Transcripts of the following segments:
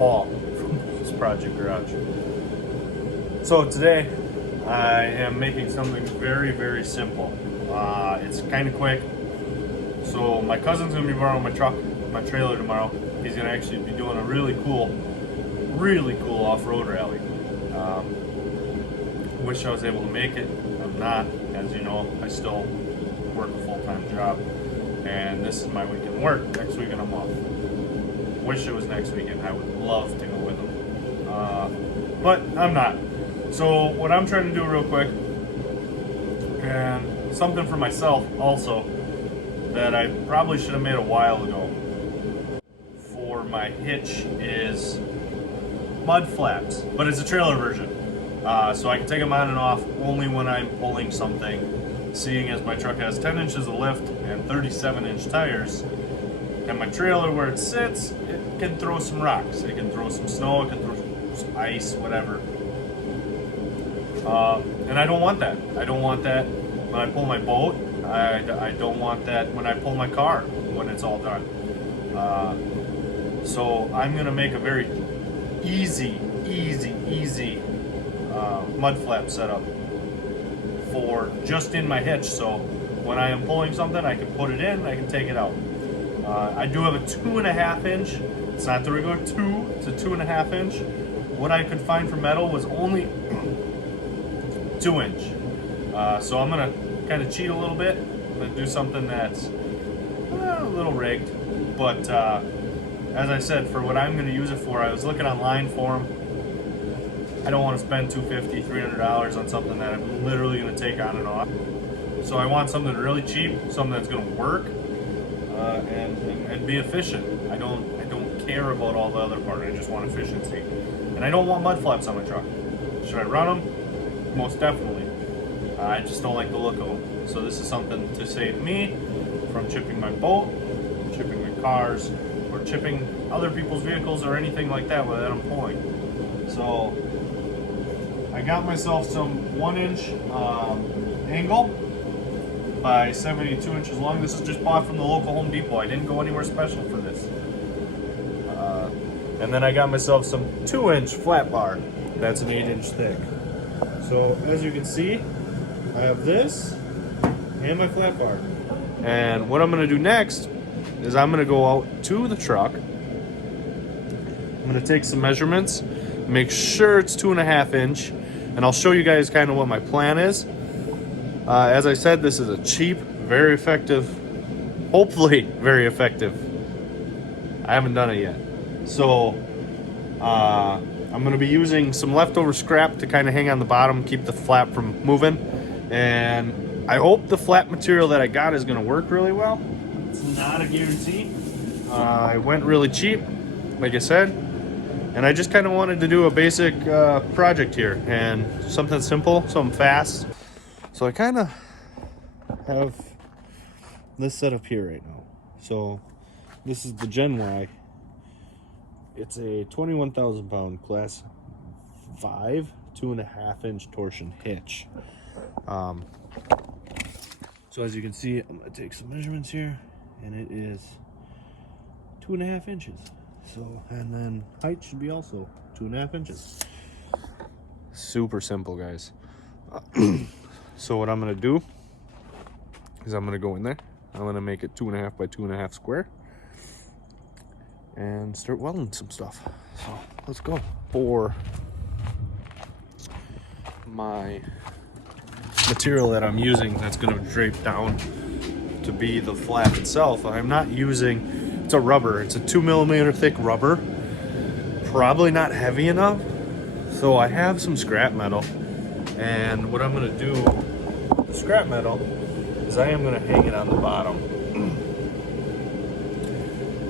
Paul from this Project Garage. So today I am making something very, very simple. It's kind of quick. So my cousin's gonna be borrowing my truck, my trailer tomorrow. He's gonna actually be doing a really cool off-road rally. Wish I was able to make it. I'm not, as you know. I still work a full-time job, and this is my weekend work. Next weekend I'm off. Wish it was next weekend. I would love to go with him, but I'm not. So what I'm trying to do real quick, and something for myself also that I probably should have made a while ago for my hitch, is mud flaps, but it's a trailer version. So I can take them on and off only when I'm pulling something, seeing as my truck has 10 inches of lift and 37-inch tires, and my trailer where it sits, it can throw some rocks, it can throw some snow, it can throw some ice, whatever. And I don't want that. I don't want that when I pull my boat. I don't want that when I pull my car when it's all done. So I'm gonna make a very easy mud flap setup for just in my hitch. So when I am pulling something, I can put it in, I can take it out. I do have a 2.5 inch. It's not the regular 2, it's a 2.5 inch. What I could find for metal was only 2 inch. So I'm gonna kind of cheat a little bit. I'm gonna do something that's a little rigged, but as I said, for what I'm gonna use it for, I was looking online for them. I don't want to spend $250, $300 on something that I'm literally gonna take on and off. So I want something really cheap, something that's gonna work and be efficient. I don't care about all the other part. I just want efficiency, and I don't want mud flaps on my truck. Should I run them? Most definitely. I just don't like the look of them. So this is something to save me from chipping my boat, chipping my cars, or chipping other people's vehicles or anything like that that I'm pulling. So I got myself some 1 inch angle by 72 inches long. This is just bought from the local Home Depot. I didn't go anywhere special for this. And then I got myself some 2 inch flat bar. That's an 8 inch thick. So as you can see, I have this and my flat bar. And what I'm gonna do next is I'm gonna go out to the truck. I'm gonna take some measurements, make sure it's 2.5 inch, and I'll show you guys kind of what my plan is. As I said, this is a cheap, very effective, hopefully very effective. I haven't done it yet. So I'm going to be using some leftover scrap to kind of hang on the bottom, keep the flap from moving. And I hope the flap material that I got is going to work really well. It's not a guarantee. I went really cheap, like I said. And I just kind of wanted to do a basic project here, and something simple, something fast. So I kind of have this set up here right now. So this is the Gen Y. It's a 21,000 pound class 5, 2.5 inch torsion hitch. So as you can see, I'm gonna take some measurements here, and it is 2.5 inches. So, and then height should be also 2.5 inches. Super simple, guys. So what I'm gonna do is I'm gonna go in there. I'm gonna make it 2.5 by 2.5 square and start welding some stuff. So let's go. For my material that I'm using, that's gonna drape down to be the flap itself, I'm not using, it's a rubber. It's a 2mm thick rubber. Probably not heavy enough. So I have some scrap metal, and what I'm gonna do with the scrap metal is I am gonna hang it on the bottom.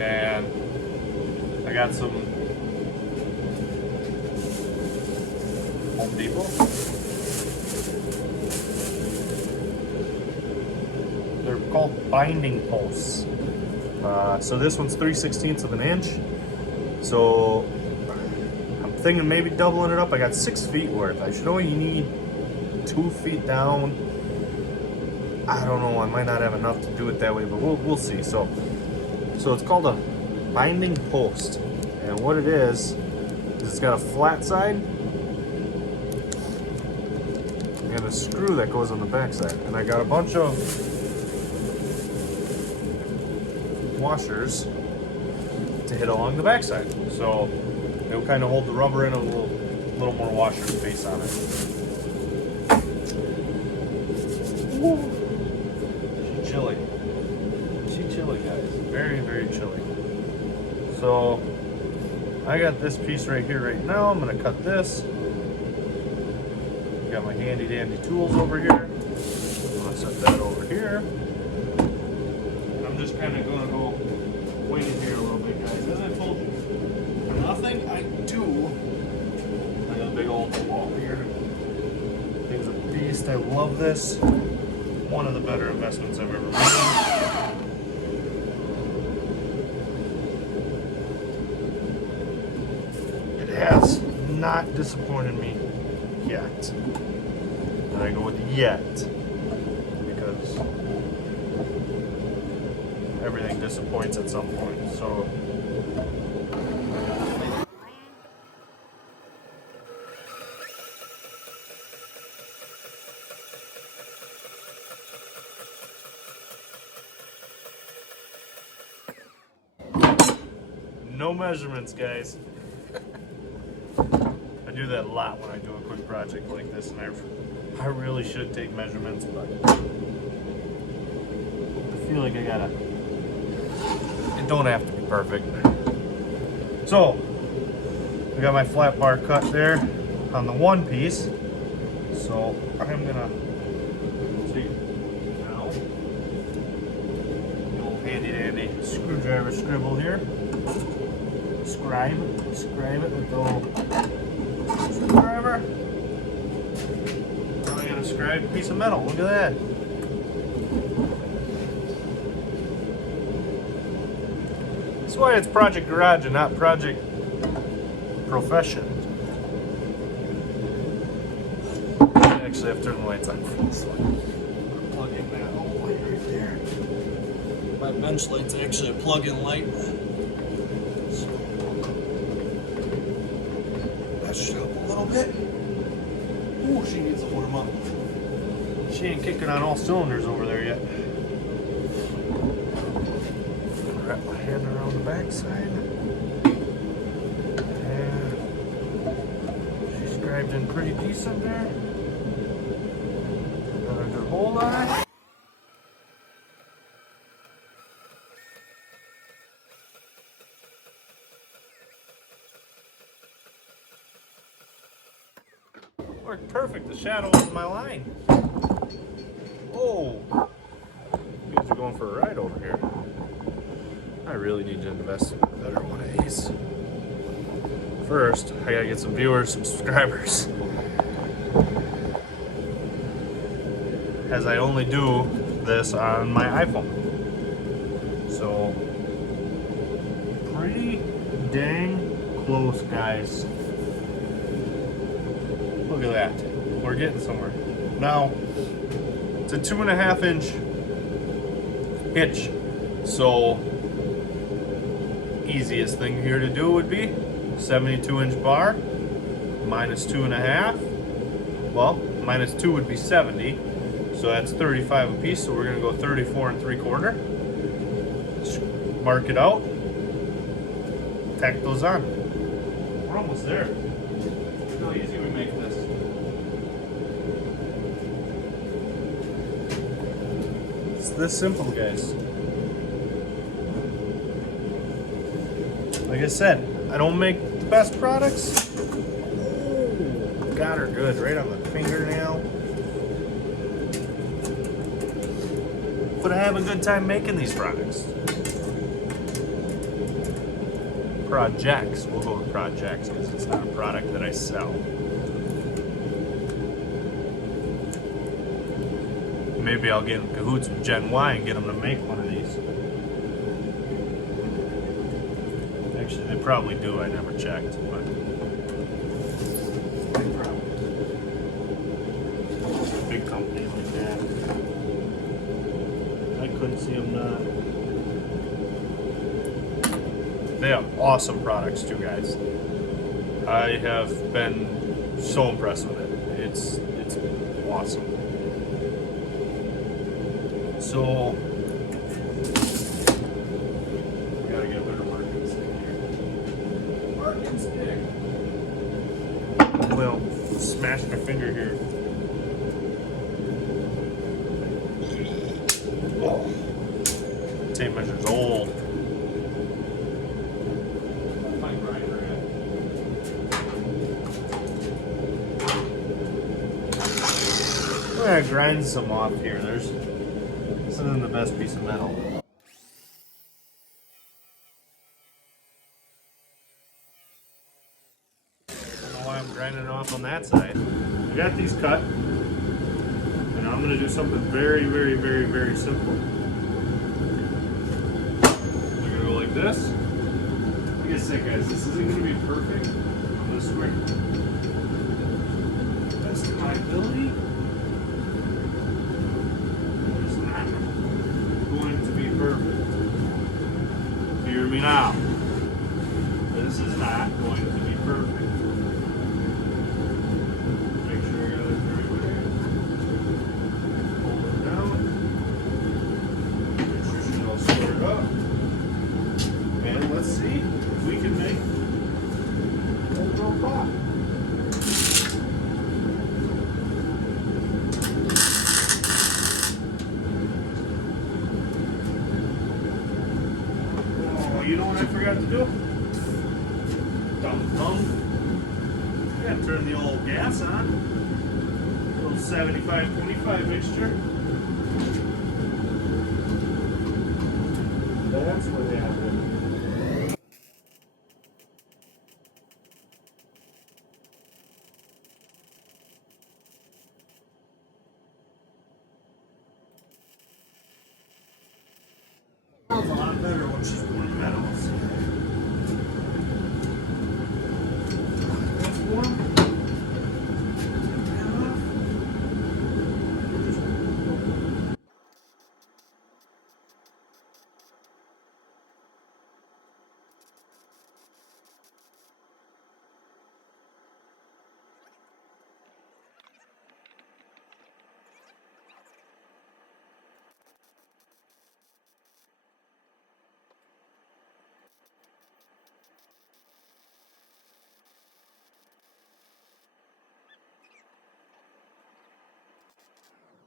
And I got some Home Depot. They're called binding posts. So this one's 3/16 of an inch. So I'm thinking maybe doubling it up. I got 6 feet worth. I should only need 2 feet down. I don't know. I might not have enough to do it that way, but we'll see. So it's called a binding post, And what it is it's got a flat side and a screw that goes on the back side. And I got a bunch of washers to hit along the back side. So it'll kind of hold the rubber in a little more washer space on it. Woo. She's chilly. She's chilly, guys. Very, very chilly. So I got this piece right here right now. I'm gonna cut this. Got my handy dandy tools over here. I'm gonna set that over here. And I'm just kind of gonna go wing it here a little bit, guys. As I told you, nothing I do. I got a big old wall here. Thing's a beast. I love this. One of the better investments I've ever made. It has not disappointed me yet. And I go with yet because everything disappoints at some point. So no measurements, guys. I do that a lot when I do a quick project like this, and I really should take measurements, but I feel like I gotta. It don't have to be perfect. So I got my flat bar cut there on the one piece. So I'm gonna see now. The old handy dandy screwdriver scribble here. Scribe it with the old screwdriver. Now I got a scribed piece of metal. Look at that. That's why it's Project Garage and not Project Profession. Actually, I've turned the lights on for this one. Plug in that whole light right there. My bench light's actually a plug-in light. Should help a little bit. Ooh, she needs to warm up. She ain't kicking on all cylinders over there yet. Wrap my hand around the backside. And she's scribed in pretty decent there. Got a good hold on it. Worked perfect. The shadow was my line. Oh, you guys are going for a ride over here. I really need to invest in a better one of these. First, I gotta get some viewers, some subscribers. As I only do this on my iPhone. So, pretty dang close, guys. Look at that. We're getting somewhere. Now, it's a 2.5 inch hitch. So, easiest thing here to do would be 72 inch bar minus 2.5. Well, minus 2 would be 70. So that's 35 a piece. So we're going to go 34 3/4. Mark it out. Tack those on. We're almost there. Look how easy we make this. It's this simple, guys. Like I said, I don't make the best products. Oh, got her good, right on the fingernail. But I have a good time making these products. Projects. We'll go with projects because it's not a product that I sell. Maybe I'll get in cahoots with Gen Y and get them to make one of these. Actually, they probably do. I never checked, but they probably do. Big company like that. I couldn't see them not. They have awesome products too, guys. I have been so impressed with it. It's awesome. So we gotta get a better marking stick here. Marking stick. Well, smash my finger here. Oh, tape measure's old. My grinder at. I'm gonna grind some off here. This isn't the best piece of metal. I don't know why I'm grinding it off on that side. I got these cut, and I'm gonna do something very, very, very, very simple. I'm gonna go like this. Like I said, guys, this isn't gonna be perfect. I'm gonna swear. Best of my ability. It's not going to be perfect. Hear me now. This is not going to be perfect. Make sure I got it the right way. Pull it down. Make sure she's all squared up. And let's see if we can make a little pot. Oh, you know what I forgot to do? Dumb. Yeah, turn the old gas on. A little 75-25 mixture. That's what happened. Sounds a lot better when she's putting metals. That's warm.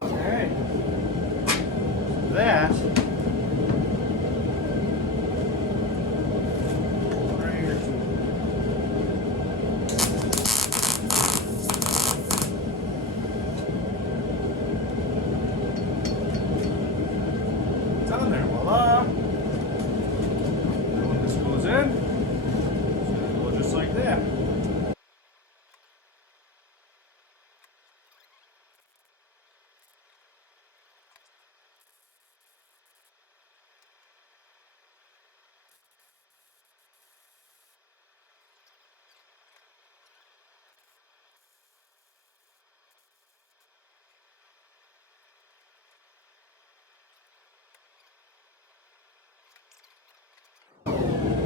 Alright. That right here too. It's on there, voila. And when this goes in, it's gonna go just like that.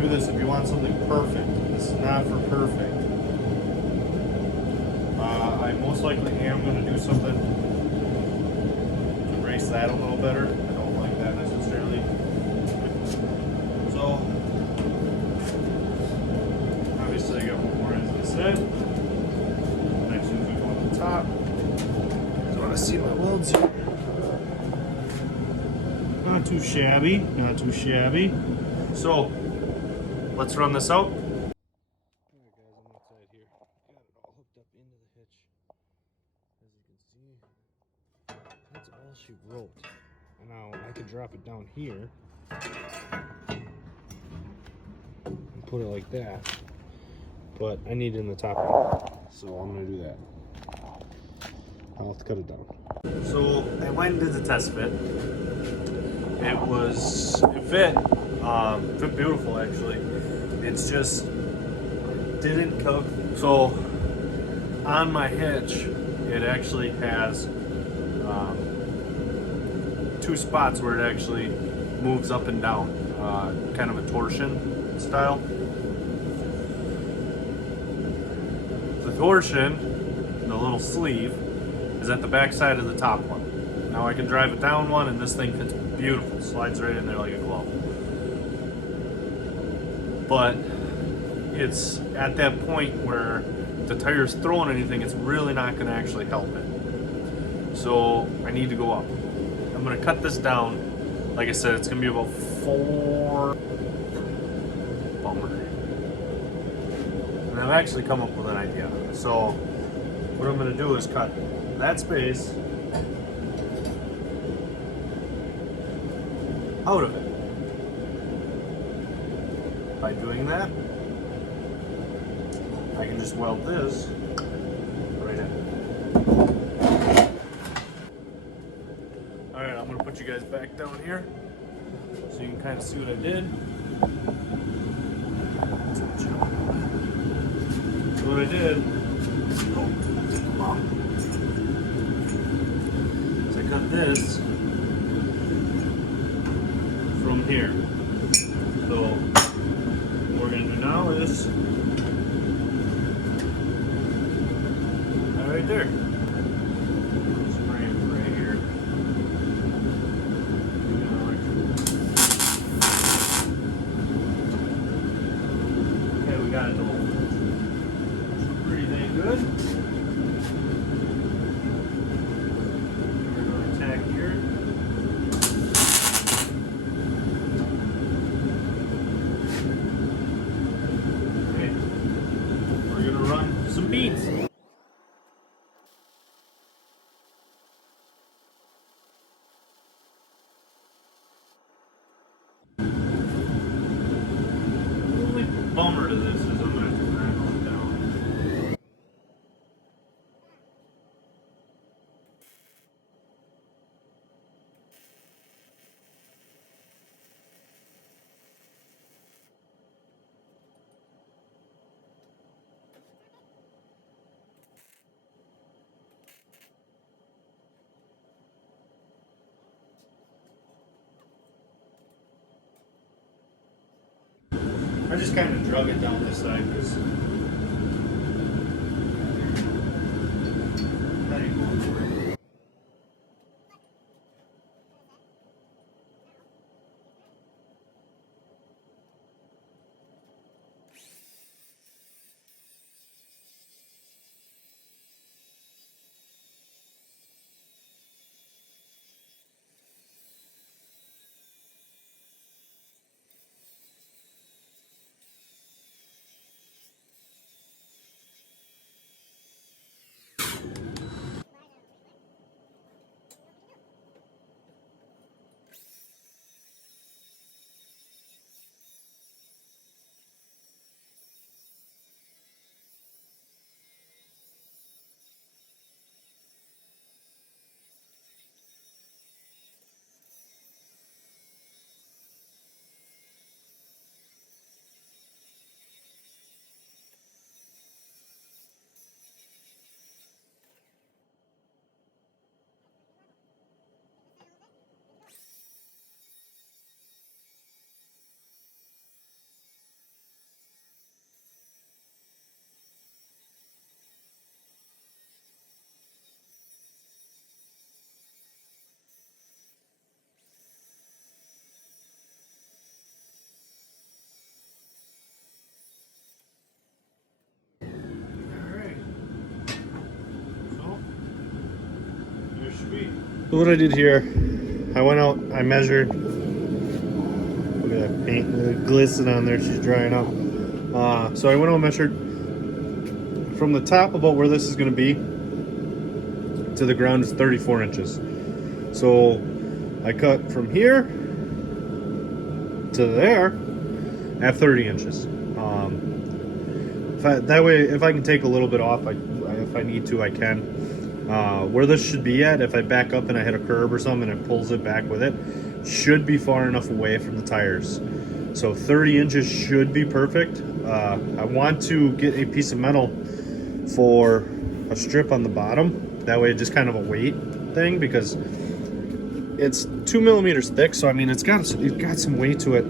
Do this if you want something perfect. This is not for perfect. I most likely am going to do something to race that a little better. I don't like that necessarily. So, obviously I got one more, as I said. Next one's going to go on the top. So I want to see my welds here. Not too shabby, not too shabby. So, let's run this out. Alright guys, I'm outside here. Got it all hooked up into the hitch. As you can see, that's all she wrote. And now I could drop it down here and put it like that. But I need it in the top end. So I'm going to do that. I'll have to cut it down. So I went and did the test fit. It fit beautiful actually. It's just didn't cook. So on my hitch, it actually has two spots where it actually moves up and down, kind of a torsion. style. The torsion, the little sleeve, is at the back side of the top one. Now I can drive it down one, and this thing fits beautiful. Slides right in there like a glove. But it's at that point where the tire's throwing anything, it's really not going to actually help it. So I need to go up. I'm going to cut this down. Like I said, it's going to be about 4. Bummer. And I've actually come up with an idea. So what I'm going to do is cut that space out of it. By doing that, I can just weld this right in. Alright, I'm going to put you guys back down here so you can kind of see what I did. So what I did is I cut this from here. So what we're going to do now is right there. Spray it right here. Okay, we got it all. Pretty dang good. We're going to tack here. Okay. We're going to run some beads. Bummer to this is I'm going to have to grind all down. I just kind of drug it down this side because that ain't going for it. So what I did here, I went out, I measured. Look at that paint glistening on there, she's drying up. So I went out and measured from the top about where this is going to be to the ground is 34 inches. So I cut from here to there at 30 inches. That way, if I can take a little bit off, if I need to, I can. Where this should be at, if I back up and I hit a curb or something and it pulls it back with it, should be far enough away from the tires. So 30 inches should be perfect. I want to get a piece of metal for a strip on the bottom. That way, just kind of a weight thing, because it's 2 millimeters thick. So I mean, it's got some weight to it.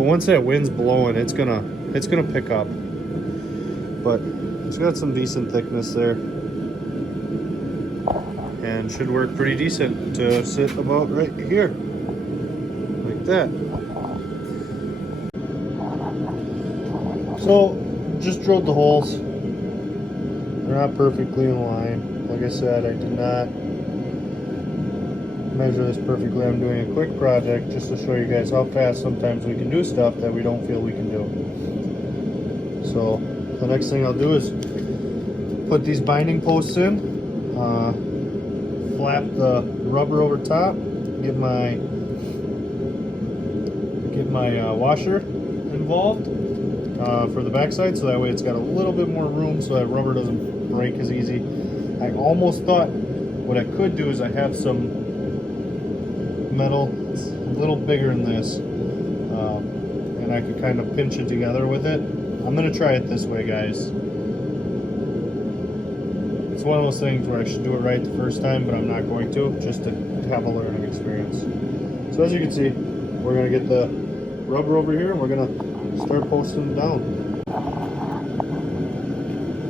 But once that wind's blowing, it's gonna pick up. But it's got some decent thickness there, and should work pretty decent to sit about right here, like that. So just drilled the holes. They're not perfectly in line. Like I said, I did not measure this perfectly. I'm doing a quick project just to show you guys how fast sometimes we can do stuff that we don't feel we can do. So the next thing I'll do is put these binding posts in, flap the rubber over top, get my washer involved for the backside, so that way it's got a little bit more room so that rubber doesn't break as easy. I almost thought what I could do is I have some metal, it's a little bigger than this, and I could kind of pinch it together with it. I'm gonna try it this way, guys. It's one of those things where I should do it right the first time, but I'm not going to, just to have a learning experience. So as you can see, we're gonna get the rubber over here and we're gonna start posting it down.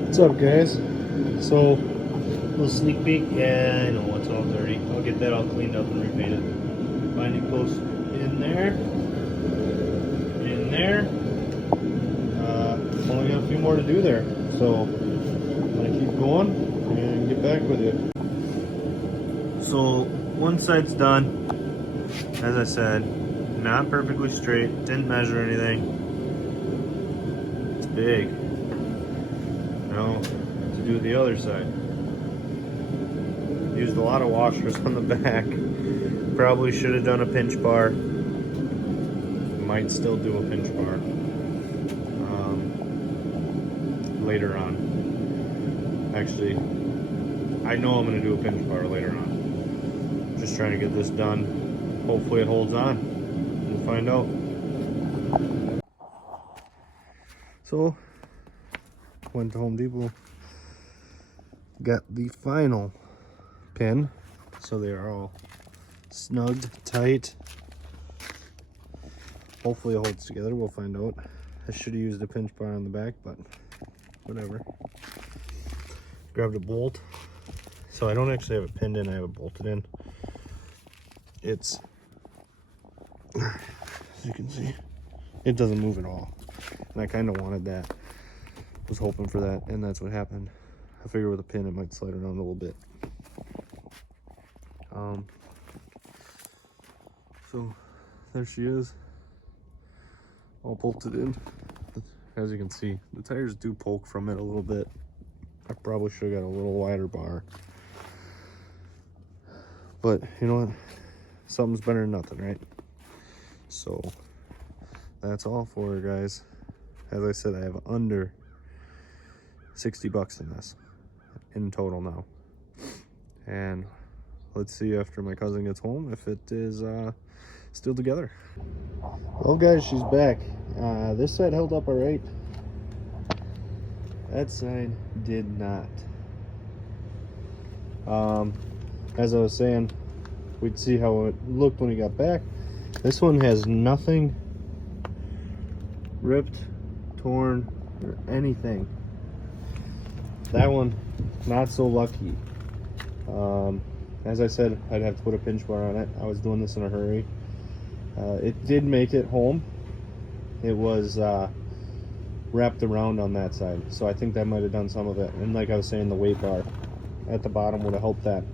What's up, guys? So, a little sneak peek. Yeah, I know it's all dirty. I'll get that all cleaned up and repainted. Binding post in there. In there. Only got a few more to do there. So, I'm gonna keep going and get back with you. So, one side's done. As I said, not perfectly straight. Didn't measure anything. It's big. Now, to do the other side. Used a lot of washers on the back. Probably should have done a pinch bar. Might still do a pinch bar later on. Actually, I know I'm going to do a pinch bar later on. Just trying to get this done. Hopefully it holds on. We'll find out. So, went to Home Depot. Got the final pin, so they are all snugged tight. Hopefully it holds together. We'll find out. I should have used a pinch bar on the back, but whatever. Grabbed a bolt. So I don't actually have it pinned in, I have it bolted in. It's, as you can see, it doesn't move at all. And I kind of wanted that. Was hoping for that, and that's what happened. I figured with a pin it might slide around a little bit. So there she is, all bolted in. As you can see, the tires do poke from it a little bit. I probably should have got a little wider bar, but you know what, something's better than nothing, right? So that's all for it, guys. As I said, I have under 60 bucks in this in total now, and let's see after my cousin gets home if it is still together. Well, guys, she's back. This side held up all right. That side did not. As I was saying, we'd see how it looked when we got back. This one has nothing ripped, torn, or anything. That one, not so lucky. As I said, I'd have to put a pinch bar on it. I was doing this in a hurry. It did make it home. It was wrapped around on that side, so I think that might have done some of it. And like I was saying, the weight bar at the bottom would have helped that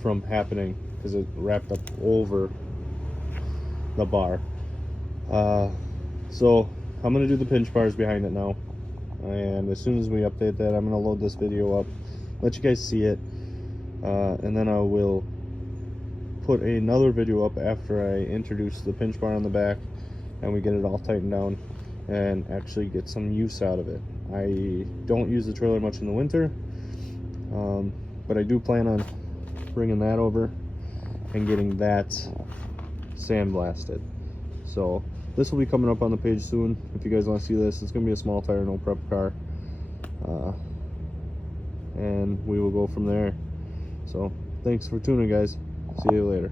from happening because it wrapped up over the bar. So I'm gonna do the pinch bars behind it now, and as soon as we update that, I'm gonna load this video up, let you guys see it, and then I will put another video up after I introduce the pinch bar on the back and we get it all tightened down and actually get some use out of it. I don't use the trailer much in the winter, but I do plan on bringing that over and getting that sandblasted. So this will be coming up on the page soon. If you guys want to see this, it's going to be a small tire, no prep car, and we will go from there. So thanks for tuning, guys. See you later.